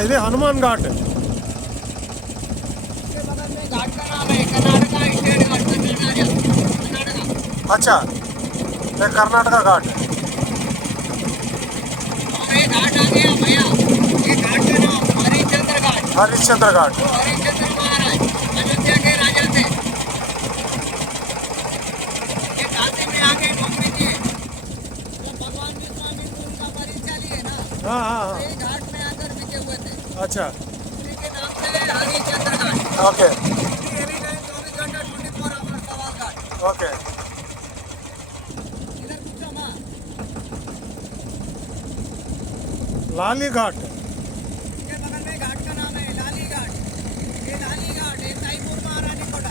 इधे हनुमान घाट है। इसके बगल में घाट का नाम है कर्नाटका स्टेट घाट, कर्नाटका। अच्छा, ये कर्नाटका घाट है। और ये घाट आ गया भैया, ये घाट का नाम हरिश्चंद्र घाट। हरिश्चंद्र घाट। तो हरिश्चंद्र महाराज अयोध्या के राजा थे। ये काशी में आके नौकरी किए, जब भगवान विश्वामित्र उनका परिचय लिए ना, हाँ हाँ हाँ। ये घाट में आकर बिके हुए थे। अच्छा, उसी के नाम से हरिश्चंद्र घाट। ओके एनी टाइम 24 घंटा 24 आवर्स सवाल घाट। ओके। इधर पूछो माँ। लाली घाट। इसके बगल में घाट का नाम है लाली घाट। ये लाली घाट है साईपुर महारानी कोटा।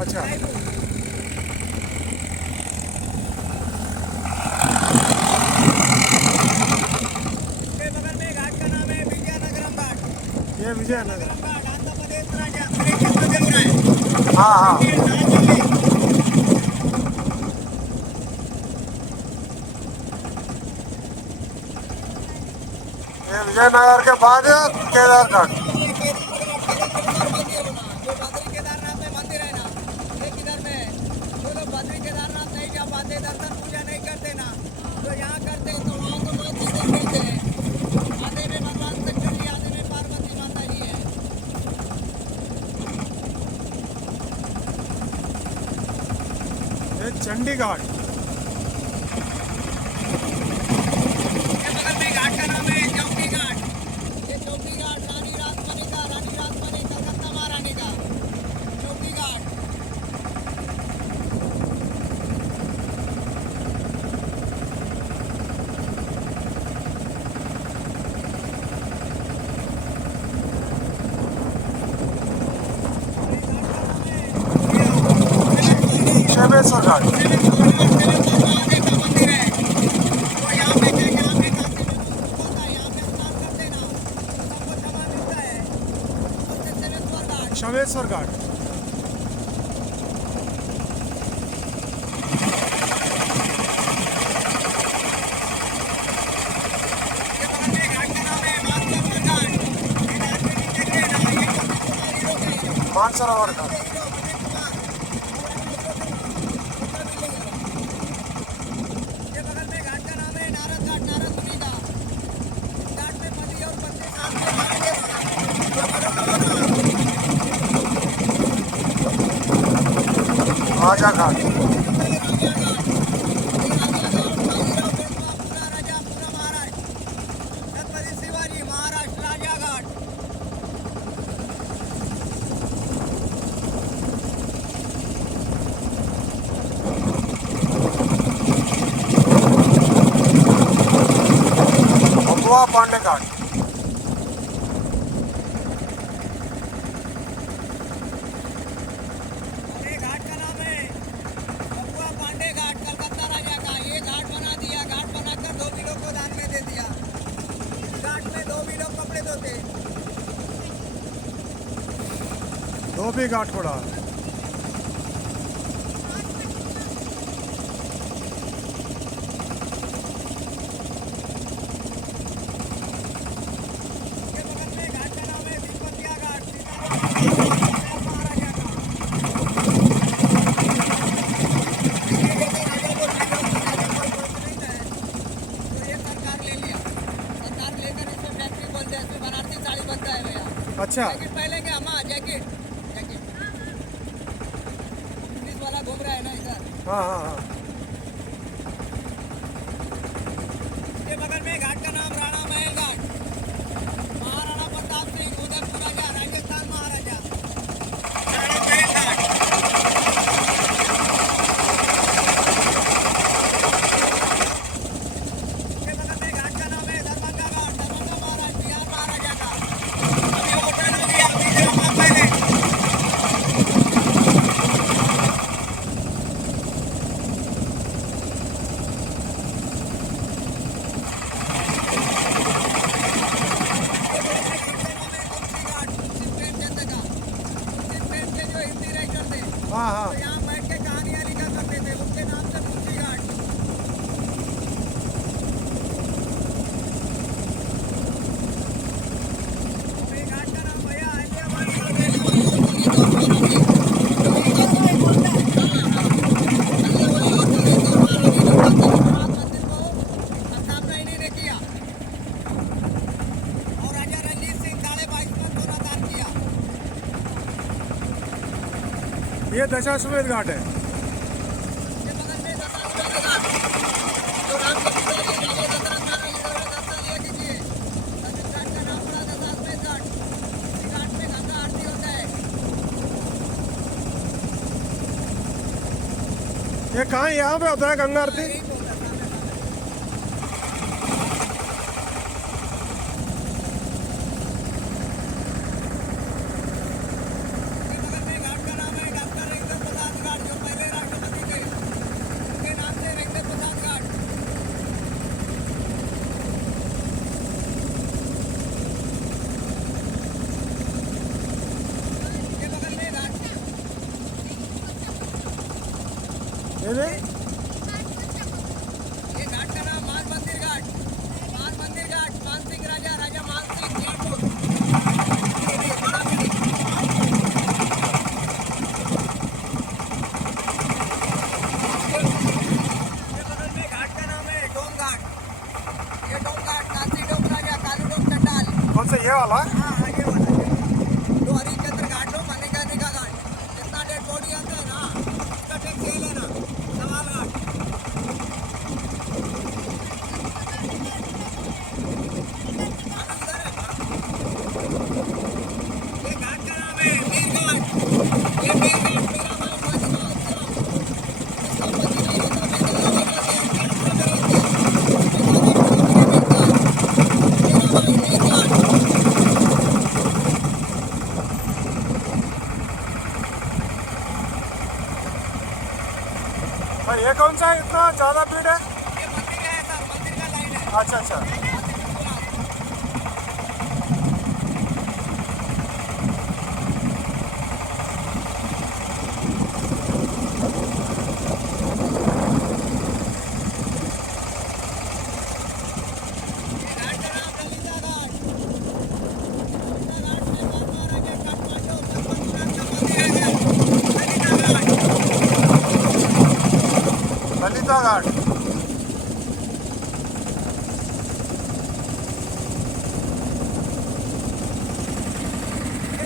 अच्छा, साईपुर। इसके बगल में घाट का नाम है विजयनगरम घाट। ये विजयनगर। घाट आंध्र प्रदेश राज्य क्षेत्र में है। हाँ हाँ। ये नागपल्ली। ये विजयनगर के बाद केदार घाट। जो बद्री केदारनाथ में मंदिर है ना, ये किधर में है? जो लोग बद्री केदारनाथ नहीं जा पाते, दर्शन पूजा नहीं करते ना, तो यहाँ करते हैं, तो वहाँ तो बहुत चीजें मिलते हैं। आधे में भगवान शंकर जी, आधे में पार्वती माता जी है। ये चंडी घाट। इसके बगल में घाट का नाम है चौकी घाट। ये चौकी घाट रानी रासमणी का, कलकत्ता महारानी का चौकी घाट। शेमेश्वर घाट। महादेव का मंदिर है। तो यहाँ पे क्या क्या आपके काशी में होता है, यहाँ पे स्नान करते ना, तो सबको क्षमा मिलता है। उससे शमेश्वर घाट। शमेश्वर घाट। इसके बगल में घाट का नाम है मानसरोवर घाट। ये घाट के नीचे के ना, ये कुमार हीरो के हीरो। मानसरोवर घाट। इसके बगल में घाट का नाम है नारद घाट, नारद मुनि का। इस घाट में पति और पत्नी साथ में जाएंगे। राजा घाट। छत्रपति शिवाजी महाराष्ट्र राजा घाट। भगवा पांडे घाट। और ये घाट का नाम है बबुआ पांडे घाट, कलकत्ता राजा का। ये घाट बना दिया, घाट बनाकर धोबी लोग को दान में दे दिया। इस घाट में धोबी लोग कपड़े धोते। धोबी घाट पड़ा। इसके बगल में घाट का नाम है विपत्तिया घाट, सीताराम महाराजा का। तो ये सरकार ले लिया, सरकार लेकर इसमें फैक्ट्री बोलते हैं, इसमें बनारसी साड़ी बनता है भैया। अच्छा, जैकेट पहनेंगे हम? हाँ, जैकेट जैकेट। पुलिस वाला घूम रहा है ना इधर। हाँ हाँ हाँ। इसके बगल में घाट का नाम राणा महल घाट। महाराणा प्रताप सिंह, उदयपुर राजा, राजस्थान महाराजा। राणा महल घाट। इसके बगल में घाट का नाम है दरभंगा घाट, दरभंगा महाराज, बिहार महाराजा का। अभी वो ट्रेन आ गया, अभी जरा वहाँ पहले। ये दशाश्वमेध घाट है। ये बगल में दशाश्वमेध घाट, जो राम के पिताजी राजा दशरथ महाराज जी द्वारा दर्शन लिया कीजिए। इस घाट का नाम पड़ा दशाश्वमेध घाट। इसी घाट में गंगा आरती होता है। ये कहाँ यहाँ पे होता है गंगा आरती? यही तो होता है सामने सामने। इसी बगल में घाट का नाम है डॉक्टर राजेंद्र प्रसाद घाट, जो पहले राष्ट्रपति थे, उनके नाम से राजेंद्र प्रसाद घाट। ये बगल में घाट, ये नहीं? ये घाट का नाम मान मंदिर घाट। मान मंदिर घाट, मानसिंह राजा, राजा मानसिंह जयपुर। ये बड़ा पीढ़ी। ये बगल में घाट का नाम है डोम घाट। ये डोम घाट, नासिक डोम राजा, कालू डोम चंडाल। कौन सा ये वाला? हाँ हाँ, ये वाला है। जो हरिश्चंद्र घाट हो, मल्लिकार्जुन घाट। जितना डेड बॉडी आता है ना, उसका टैक्स यही लेना। सवाल घाट। अभी इधर है ना? ये घाट का नाम है मीर घाट। ये मीर घाट मेरा भाई मजमा इसका पति नहीं होता, मैं तो नहीं करते हैं, घाट का मेरे मेरा भाई मीर घाट। भाई ये कौन सा है इतना ज्यादा भीड़ है? ये मंदिर है सर, मंदिर का लाइन है। अच्छा अच्छा। ये घाट का नाम ललिता घाट। ललिता घाट में महाराज काठमांडू परशुराम का मंदिर है। ललिता ललिता घाट। घाट। ये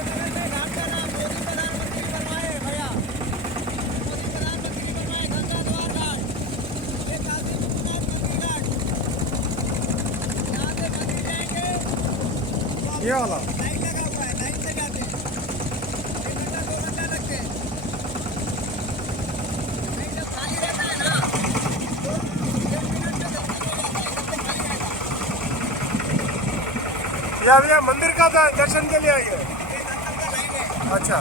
बगल में घाट का नाम मोदी प्रधानमंत्री बनवाए भैया। मोदी प्रधानमंत्री बनवाए गंगा द्वार घाट। ये काशी विश्वनाथ मंदिर घाट। यहाँ से मंदिर जाएंगे तो ये वाला? लाइन लगा हुआ है, लाइन से जाते हैं। 1 घंटा 2 घंटा लगते हैं। नहीं जब खाली रहता है ना, तो 1 मिनट में दर्शन हो जाता है, जब तक खाली रहता है। ये अभी मंदिर का दर्शन के लिए आई है। ये दर्शन का लाइन है। अच्छा।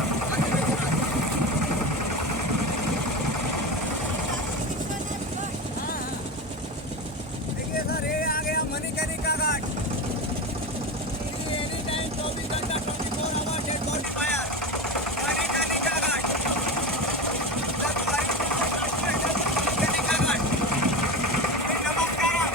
काशी विश्वनाथ। हाँ हाँ, देखिए सर, ये आ गया मणिकर्णिका घाट। एनी टाइम 24 घंटा 24 hour dead body fire. Manikarnika Ghat. इधर तो हरिश्चंद्र घाट है, इधर तो मणिकर्णिका घाट। ये नमस्कार।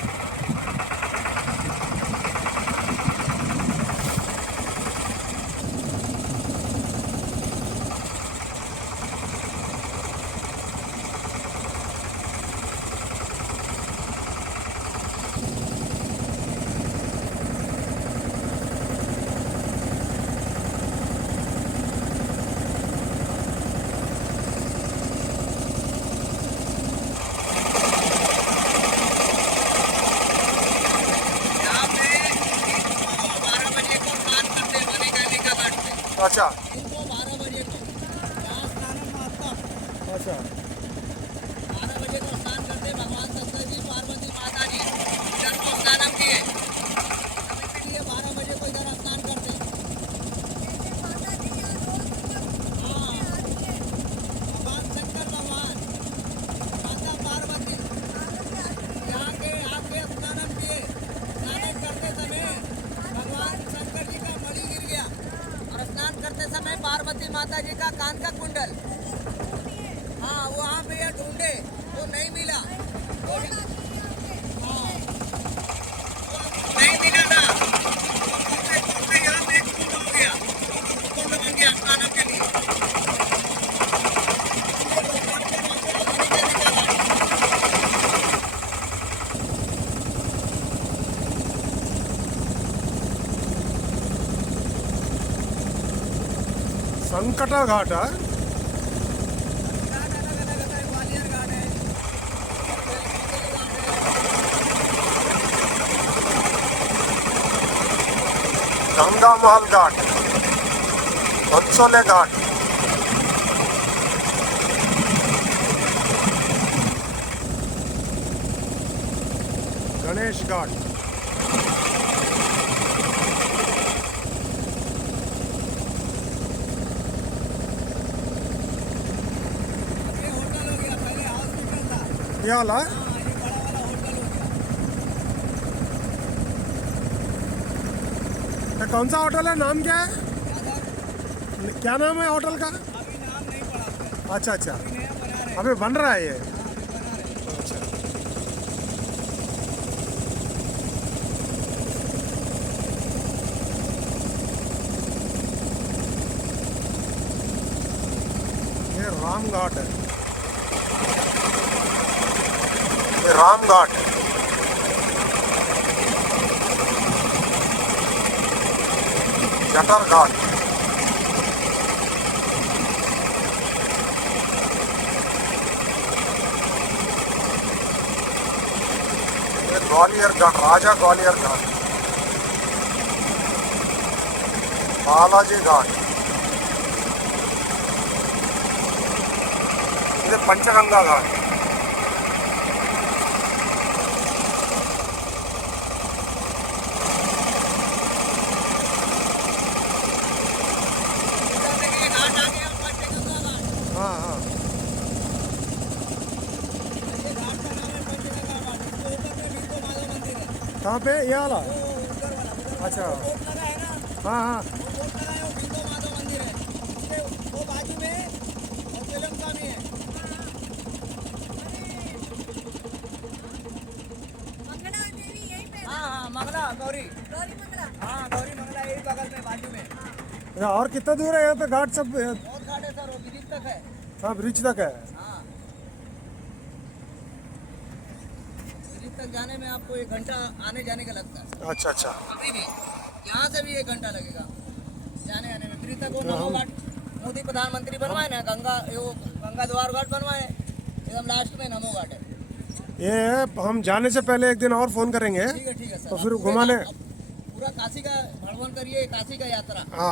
यहाँ पे 12 बजे को स्नान करते हैं मणिकर्णिका घाट पे। अच्छा 12 बजे को यहाँ स्नान महत्तम। अच्छा। 12 बजे को स्नान करते भगवान शंकर जी, पार्वती माता जी इधर को स्नान किए। अभी के लिए 12 बजे को इधर स्नान करते। हाँ, भगवान शंकर भगवान, माता पार्वती यहाँ के आके स्नान किए। स्नान करते समय भगवान शंकर जी का मणि गिर गया और स्नान करते समय पार्वती माता जी का कान का कुंडल, हाँ वहाँ पे ये ढूंढे वो नहीं मिला। वो हाँ, वो नहीं मिला ना, तो यहाँ पे एक कुंड हो गया, कुंड बन गया स्नान के लिए। संकटा घाट है। गंगा महल घाट, बत्सोले घाट, गणेश घाट, ये होटल हो गया, पहले हॉस्पिटल था। ये वाला है? हाँ, ये बड़ा वाला होटल हो गया। ये कौन सा होटल है, नाम क्या है? ज्यादा क्या नाम है होटल का? अभी नाम नहीं पड़ा उसका, अच्छा अच्छा, अभी नया बना रहे हैं। अभी बन रहा है ये। हाँ, अभी बना रहे हैं। अच्छा, ये राम घाट है, ये राम घाट, जटर घाट, ये ग्वालियर घाट, राजा ग्वालियर घाट, बालाजी घाट, ये पंचगंगा घाट, इधर देखिए घाट आ गया, पंचगंगा घाट। हाँ हाँ, ये घाट का नाम है पंचगंगा घाट। इसके ऊपर में भिंगो माधव मंदिर है। कहाँ पे ये वाला? वो उधर वाला, अच्छा, बोर्ड लगा है ना, हाँ हाँ, वो बोर्ड लगा है, वो भिंगो माधव मंदिर है। उसके वो बाजू में और तेलम का भी है। मंगला देवी यहीं पे हाँ हाँ, मंगला गौरी। गौरी मंगला हाँ, गौरी मंगला यही बगल में, बाजू में। ये और कितना दूर है यहाँ पे घाट सब? बहुत घाट है सर, वो ब्रिज तक है। हाँ, ब्रिज तक है। हाँ, ब्रिज तक जाने में आपको 1 घंटा आने जाने का लगता है। अच्छा अच्छा, अभी भी यहाँ से भी 1 घंटा लगेगा जाने आने में। ब्रिज तक वो नमो घाट मोदी प्रधानमंत्री बनवाए ना, गंगा द्वार घाट बनवाए, एकदम लास्ट में नमो घाट है। ये हम जाने से पहले एक दिन और फोन करेंगे, ठीक है सर। तो फिर आप पूरे- घुमाने। आप पूरा काशी का भ्रमण करिए, काशी का यात्रा। हाँ।